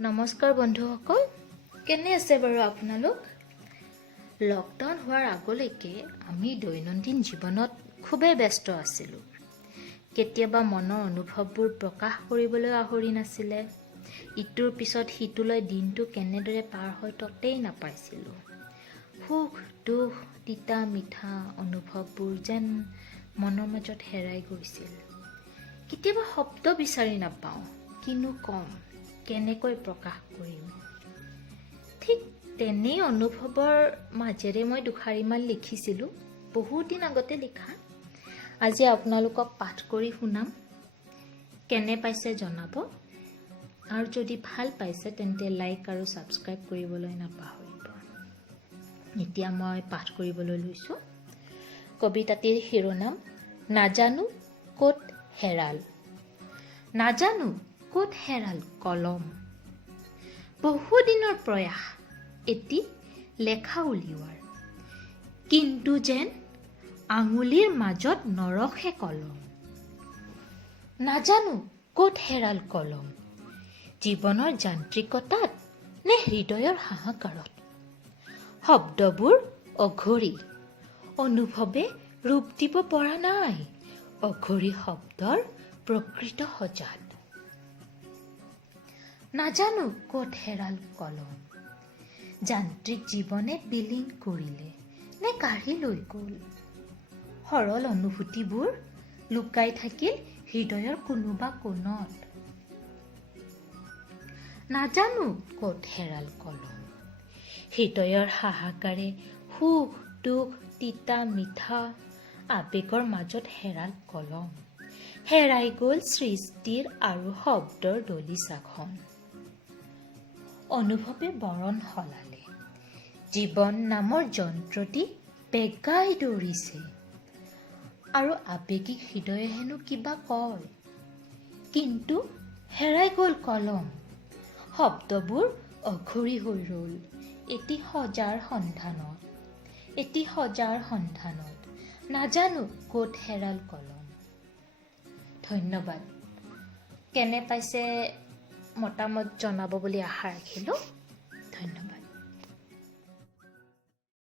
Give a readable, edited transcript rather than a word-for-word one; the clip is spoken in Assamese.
নমস্কাৰ বন্ধুসকল, কেনে আছে বাৰু আপোনালোক? লকডাউন হোৱাৰ আগলৈকে আমি দৈনন্দিন জীৱনত খুবেই ব্যস্ত আছিলোঁ। কেতিয়াবা মনৰ অনুভৱবোৰ প্ৰকাশ কৰিবলৈ আহৰি নাছিলে। ইটোৰ পিছত সিটোলৈ দিনটো কেনেদৰে পাৰ হয় ততেই নাপাইছিলোঁ। সুখ দুখ তিতা মিঠা অনুভৱবোৰ যেন মনৰ মাজত হেৰাই গৈছিল। কেতিয়াবা শব্দ বিচাৰি নাপাওঁ, কিনো কম, কেনেকৈ প্ৰকাশ কৰিম। ঠিক তেনেই অনুভৱৰ মাজেৰে মই দুষাৰিমান লিখিছিলোঁ, বহুদিন আগতে লিখা। আজি আপোনালোকক পাঠ কৰি শুনাম। কেনে পাইছে জনাব, আৰু যদি ভাল পাইছে তেন্তে লাইক আৰু ছাবস্ক্ৰাইব কৰিবলৈ নাপাহৰিব। এতিয়া মই পাঠ কৰিবলৈ লৈছোঁ। কবিতাটিৰ শিৰোনাম নাজানো ক'ত হেৰাল। নাজানো ক'ত হেৰাল কলম। বহুদিনৰ প্ৰয়াস এটি লেখা উলিওৱাৰ, কিন্তু যেন আঙুলিৰ মাজত নৰখে কলম। নাজানো ক'ত হেৰাল কলম, জীৱনৰ যান্ত্ৰিকতাত নে হৃদয়ৰ হাহাকাৰত। শব্দবোৰ অঘৰী, অনুভৱে ৰূপ দিব পৰা নাই অঘৰী শব্দৰ প্ৰকৃত সজাত। নাজানো ক'ত হেৰাল কলম, যান্ত্ৰিক জীৱনে বিলীন কৰিলে নে কাঢ়ি লৈ গ'ল। সৰল অনুভূতিবোৰ লুকাই থাকিল হৃদয়ৰ কোনোবা কোণত। নাজানো ক'ত হেৰাল কলম, হৃদয়ৰ হাহাকাৰে সুখ দুখ তিতা মিঠা আবেগৰ মাজত হেৰাল কলম। হেৰাই গ'ল সৃষ্টিৰ আৰু শব্দৰ দলিচাখন। অনুভৱে বৰণ সলালে, জীৱন নামৰ যন্ত্ৰটি বেগাই দৌৰিছে, আৰু আবেগিক হৃদয়ে হেনো কিবা কয়, কিন্তু হেৰাই গ'ল কলম। শব্দবোৰ অঘৰী হৈ ৰ'ল এটি সজাৰ সন্ধানত। নাজানো ক'ত হেৰাল কলম। ধন্যবাদ। কেনে পাইছে মতামত জনাব বুলি আশা ৰাখিলোঁ। ধন্যবাদ।